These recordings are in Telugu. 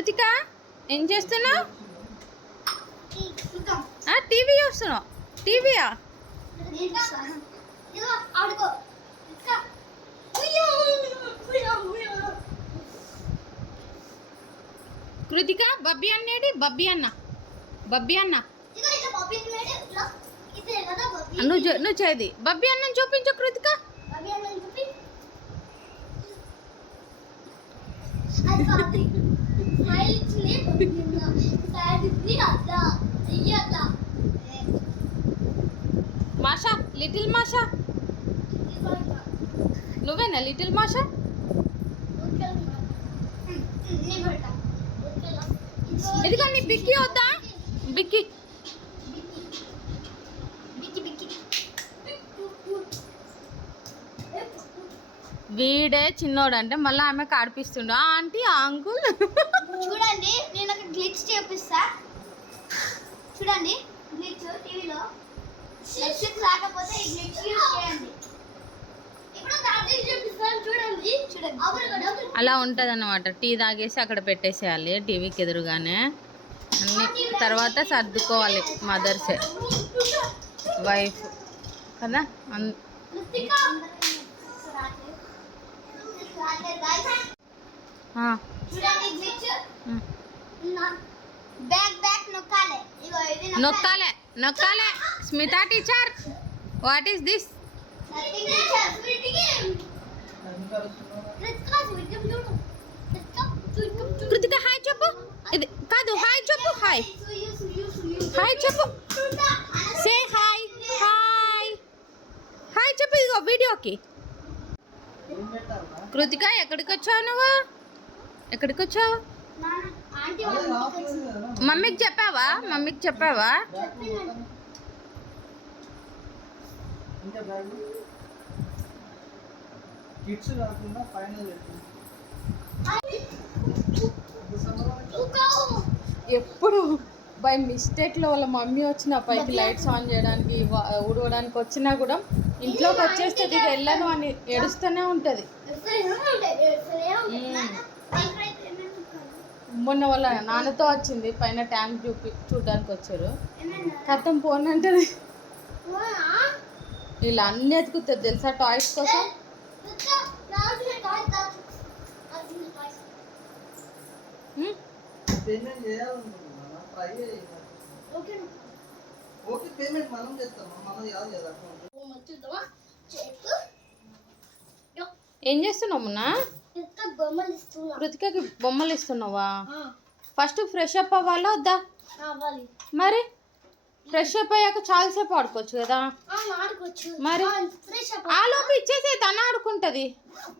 కృతిక ఏం చేస్తున్నావు? టీవీ చూస్తున్నావు. టీవీయా? కృతిక బబ్బి అన్నేడి బబ్బి అన్న. బబ్బి అన్న. నువ్వు నువ్వు చేది. బబ్బి అన్నం చూపించు కృతిక. Masha little Masha. నువ్వేనా లిటిల్ మాషా? ఇదిగో నీ బిక్కి వద్దా? బిక్కి వీడే చిన్నోడు అంటే మళ్ళీ ఆమె ఆడిపిస్తుండు ఆ ఆంటీ ఆ అంకుల్. చూడండి నేను ఒక గ్లిచ్ చేపిస్తా. చూడండి గ్లిచ్ టీవీలో. నెట్ఫ్లిక్స్ రాకపోతే ఈ గ్లిచ్ యూజ్ చేయండి. అలా ఉంటుంది అనమాట టీ తాగేసి అక్కడ పెట్టేసేయాలి టీవీకి ఎదురుగానే. అన్ని తర్వాత సర్దుకోవాలి మదర్సే. వైఫ్. కదా? అన్- ఆ, చూడండి గ్లిచ్ ఉమ్. బ్యాక్ బ్యాక్ నొక్కాలి ఇగో ఇది నొక్కాలే నొక్కాలే Smitha teacher what is this nothing teacher రిస్కా చూడు చూడు రిస్కా చూడు కృతిక హాయ్ చెప్పు ఇది కాదు హాయ్ చెప్పు హాయ్ హాయ్ చెప్పు సే హాయ్ హాయ్ హాయ్ చెప్పు ఇదిగో వీడియోకి కృతిక ఎక్కడికి వచ్చావు నువ్వు? ఎక్కడికి వచ్చావు మమ్మీకి చెప్పావా? మమ్మీకి చెప్పావా? ఎప్పుడు? బై మిస్టేక్లో వాళ్ళ మమ్మీ వచ్చిన పైకి లైట్స్ ఆన్ చేయడానికి ఊడవడానికి వచ్చినా కూడా ఇంట్లోకి వచ్చేస్తుంది ఇక వెళ్ళను అని ఏడుస్తూనే ఉంటుంది. మొన్న వాళ్ళ నాన్నతో వచ్చింది పైన ట్యాంక్ చూపి చూడడానికి వచ్చారు. కథం పోనంటది ఇలా అన్ని ఎతుకుతుంది తెలుసా టాయ్స్ కోసం? ఓకే. పేమెంట్ మనం చేస్తాం మనది కాదు కదా అకౌంట్. ఏం చేస్తున్నావు మొన్న? కృతికకి బొమ్మలు ఇస్తున్నావా? ఫస్ట్ ఫ్రెష్ అప్ అవ్వాలా వద్దా? మరి? ఫ్రెష్ అప్ అయ్యాక చాలాసేపు ఆడుకోవచ్చు కదా? మరి? ఫ్రెష్ అప్ ఆ లోపు ఇచ్చేసి తను ఆడుకుంటది.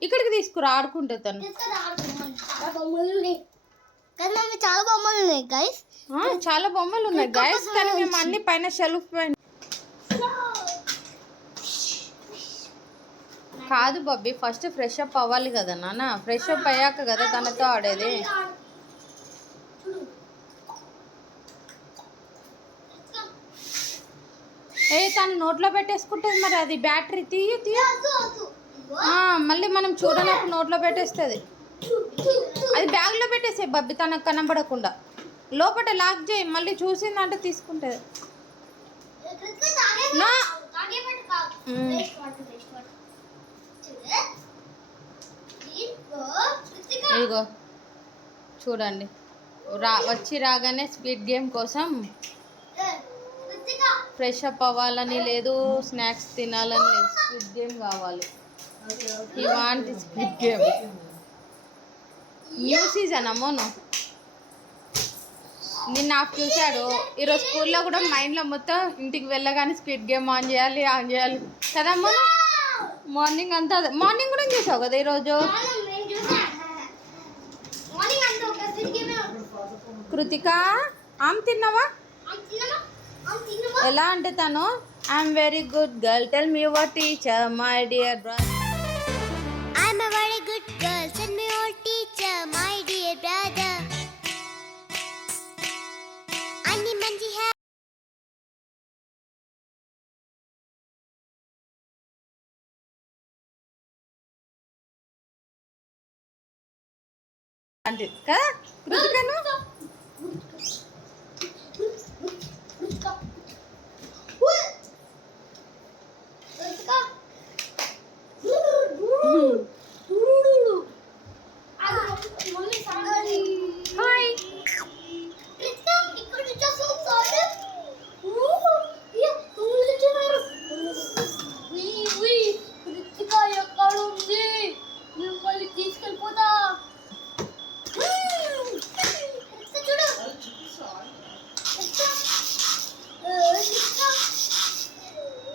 ఇక్కడికి తీసుకురా ఆడుకుంటుంది తను. చాలా బొమ్మలు ఉన్నాయి. కానీ మమ్మీ చాలా బొమ్మలు ఉన్నాయి గైస్ చాలా బొమ్మలు ఉన్నాయి గైస్ కానీ మేము అన్ని పైన షెల్ఫ్ పైన కాదు బబ్బీ ఫస్ట్ ఫ్రెష్ అప్ అవ్వాలి కదా నాన్న. ఫ్రెష్ అప్ అయ్యాక కదా తనతో ఆడేది. ఏ తను నోట్లో పెట్టేసుకుంటుంది మరి అది బ్యాటరీ. తీయ తీయ. మళ్ళీ మనం చూడనప్పుడు నోట్లో పెట్టేస్తుంది. అది బ్యాగ్లో పెట్టేసే బబ్బి తనకు కనబడకుండా. లోపల లాక్ చేయి మళ్ళీ చూసిందంటే తీసుకుంటుంది. నా. ఇదిగో. చూడండి. రా వచ్చి రాగానే స్పీడ్ గేమ్ కోసం. ఫ్రెష్ అప్ అవ్వాలని లేదు స్నాక్స్ తినాలని లేదు. స్పీడ్ గేమ్ కావాలి. I want speed game. New season అమ్మోను నిన్న ఆఫ్ చూశాడు. ఈరోజు స్కూల్లో కూడా మైండ్లో మొత్తం ఇంటికి వెళ్ళగానే స్పీడ్ గేమ్ ఆన్ చేయాలి ఆన్ చేయాలి. కదమ్మా మార్నింగ్ అంతా. మార్నింగ్ కూడా చూసావు కదా ఈరోజు? కృతిక ఆమె తిన్నావా అవును, తిన్నామా? అవును, తిన్నామా? ఎలా అంటే తను I'm very good girl tell me your teacher my dear brother I'm a very good girl, said my old teacher, my dear brother. అన్ని మంచి హే- అంటే కదా కృతికను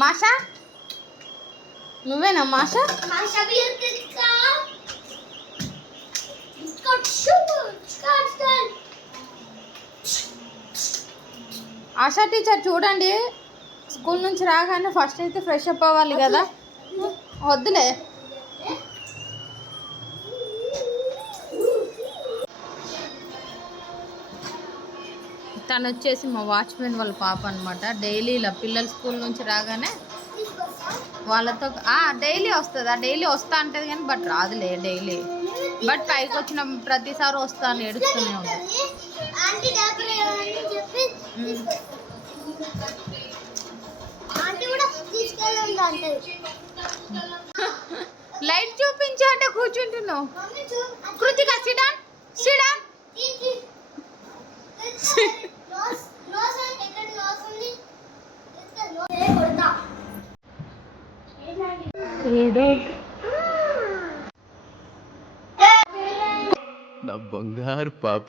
మాషా? నువ్వేనా మాషా? మాషా ఆశా టీచర్ చూడండి. స్కూల్ నుంచి రాగానే ఫస్ట్ అయితే ఫ్రెష్ అప్ అవ్వాలి కదా. వద్దులే. తను వచ్చేసి మా వాచ్మెన్ వాళ్ళ పాప అనమాట డైలీ ఇలా పిల్లలు స్కూల్ నుంచి రాగానే వాళ్ళతో డైలీ వస్తుంది? ఆ డైలీ వస్తా అంటది కానీ బట్ రాదులే డైలీ. బట్ పైకి వచ్చిన ప్రతిసారి వస్తా అని ఏడుస్తూనే ఉంది లైట్ చూపించు అంటే కూర్చుంటున్నావు. కృతిక సిడాన్ సిడాన్ కొడతా. నా బంగారు పాప.